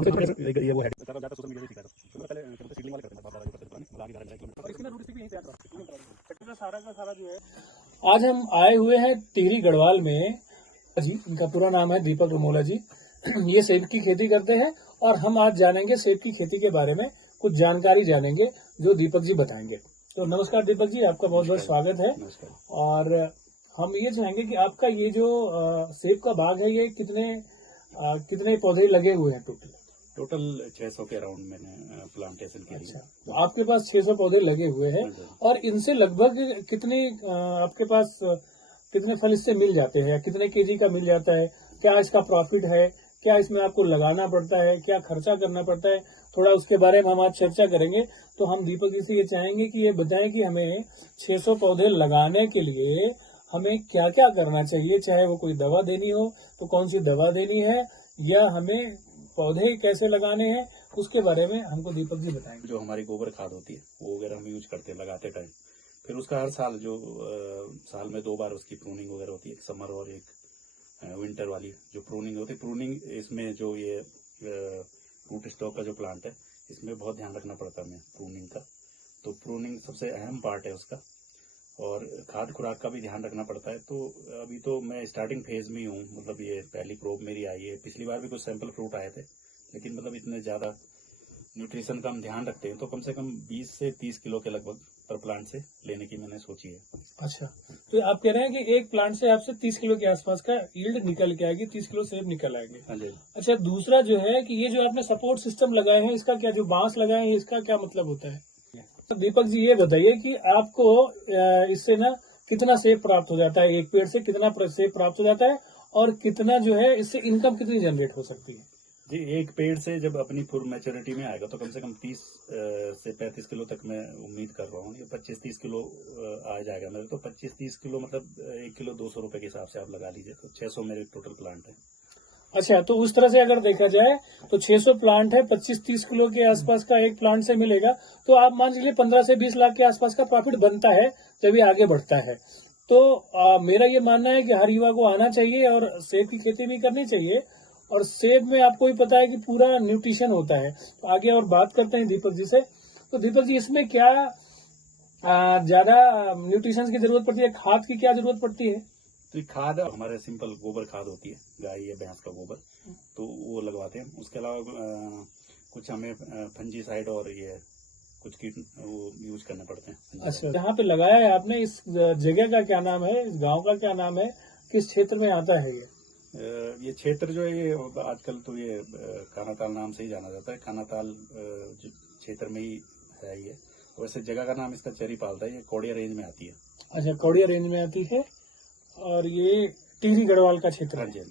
ये वो है ज्यादा सोशल मीडिया से सीखा था तो पहले सीलिंग वाले करते थे बाबा जो करते थे आगे जा रहे हैं इसकी ना रूट भी यहीं से आता है सारा का सारा जो है। आज हम आए हुए हैं टिहरी गढ़वाल में जी, इनका पूरा नाम है दीपक रमोला जी। ये सेब की खेती करते हैं और हम आज जानेंगे सेब की खेती के बारे में कुछ जानकारी जानेंगे जो दीपक जी बताएंगे। तो नमस्कार दीपक जी, आपका बहुत बहुत स्वागत है। और हम ये चाहेंगे कि आपका ये जो सेब का बाग है ये कितने पौधे लगे हुए हैं टोटल 600 के अराउंड मैंने प्लांटेशन के लिए। तो आपके पास 600 पौधे लगे हुए हैं और इनसे लगभग आपके पास कितने फल इससे मिल जाते हैं, कितने केजी का मिल जाता है, क्या इसका प्रॉफिट है, क्या इसमें आपको लगाना पड़ता है, क्या खर्चा करना पड़ता है, थोड़ा उसके बारे में हम आज चर्चा करेंगे। तो हम दीपक जी से ये चाहेंगे कि ये बताएं कि हमें 600 पौधे लगाने के लिए हमें क्या क्या करना चाहिए, चाहे वो कोई दवा देनी हो तो कौन सी दवा देनी है, या हमें पौधे कैसे लगाने हैं, उसके बारे में हमको दीपक जी बताएंगे। जो हमारी गोबर खाद होती है वो वगैरह हम यूज करते हैं लगाते टाइम। फिर उसका हर साल जो साल में 2 बार उसकी प्रूनिंग वगैरह होती है, एक समर और एक विंटर वाली जो प्रूनिंग होती है। प्रूनिंग इसमें जो ये रूट स्टॉक का जो प्लांट है इसमें बहुत ध्यान रखना पड़ता है हमें प्रूनिंग का। तो प्रूनिंग सबसे अहम पार्ट है उसका, और खाद खुराक का भी ध्यान रखना पड़ता है। तो अभी तो मैं स्टार्टिंग फेज में हूँ, मतलब ये पहली क्रोप मेरी आई है। पिछली बार भी कुछ सैंपल फ्रूट आए थे, लेकिन मतलब इतने ज्यादा न्यूट्रिशन का हम ध्यान रखते हैं तो कम से कम 20 से 30 किलो के लगभग पर प्लांट से लेने की मैंने सोची है। अच्छा, तो आप कह रहे हैं कि एक प्लांट से आपसे 30 किलो के आसपास का यील्ड निकल के आएगी, 30 किलो सेब निकल आएंगे। हाँ जी। अच्छा, दूसरा जो है कि ये जो आपने सपोर्ट सिस्टम लगाए हैं, इसका क्या, जो बांस लगाए हैं, इसका क्या मतलब होता है? तो दीपक जी ये बताइए कि आपको इससे ना कितना सेब प्राप्त हो जाता है, एक पेड़ से कितना सेब प्राप्त हो जाता है, और कितना जो है इससे इनकम कितनी जनरेट हो सकती है? जी, एक पेड़ से जब अपनी फुल मैच्योरिटी में आएगा तो कम से कम 30 से 35 किलो तक मैं उम्मीद कर रहा हूँ। ये 25-30 किलो आ जाएगा मेरे। तो 25-30 किलो मतलब 1 किलो 200 रुपए के हिसाब से आप लगा लीजिए। तो 600 मेरे टोटल प्लांट है। अच्छा, तो उस तरह से अगर देखा जाए तो 600 प्लांट है, 25-30 किलो के आसपास का एक प्लांट से मिलेगा, तो आप मान लीजिए 15 से 20 लाख के आसपास का प्रॉफिट बनता है जब ये आगे बढ़ता है। तो मेरा ये मानना है कि हर युवा को आना चाहिए और सेब की खेती भी करनी चाहिए। और सेब में आपको भी पता है कि पूरा न्यूट्रिशन होता है। तो आगे और बात करते हैं दीपक जी से। तो दीपक जी, इसमें क्या ज्यादा न्यूट्रिशन की जरूरत पड़ती है, खाद की क्या जरूरत पड़ती है? तो ये खाद हमारे सिंपल गोबर खाद होती है, गाय या भैंस का गोबर, तो वो लगवाते हैं। उसके अलावा कुछ हमें फंजीसाइड और ये कुछ कीट वो यूज करने पड़ते हैं। अच्छा, जहाँ पे लगाया है आपने, इस जगह का क्या नाम है, इस गांव का क्या नाम है, किस क्षेत्र में आता है ये? ये क्षेत्र जो है ये आजकल तो ये खानाताल नाम से ही जाना जाता है। खानाताल क्षेत्र में ही है ये। वैसे जगह का नाम इसका चरी पालता है। ये कौड़िया रेंज में आती है। अच्छा, कौड़िया रेंज में आती है, और ये टिहरी गढ़वाल का क्षेत्र है।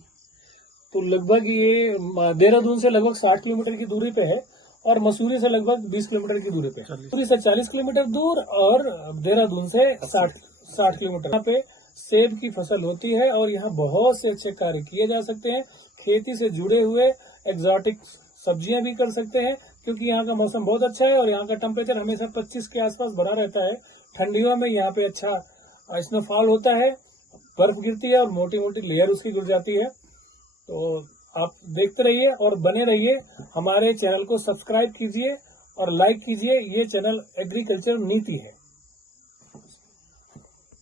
तो लगभग ये देहरादून से लगभग 60 किलोमीटर की दूरी पे है, और मसूरी से लगभग 20 किलोमीटर की दूरी पे। मसूरी से 40 किलोमीटर दूर और देहरादून से 60 किलोमीटर। यहाँ पे सेब की फसल होती है और यहाँ बहुत से अच्छे कार्य किए जा सकते हैं। खेती से जुड़े हुए एग्जॉटिक सब्जियां भी कर सकते हैं, क्योंकि यहाँ का मौसम बहुत अच्छा है और यहाँ का टेम्परेचर हमेशा 25 के आसपास बना रहता है। ठंडियों में यहाँ पे अच्छा स्नोफॉल होता है, बर्फ गिरती है और मोटी मोटी लेयर उसकी गिर जाती है। तो आप देखते रहिए और बने रहिए। हमारे चैनल को सब्सक्राइब कीजिए और लाइक कीजिए। ये चैनल एग्रीकल्चर नीति है।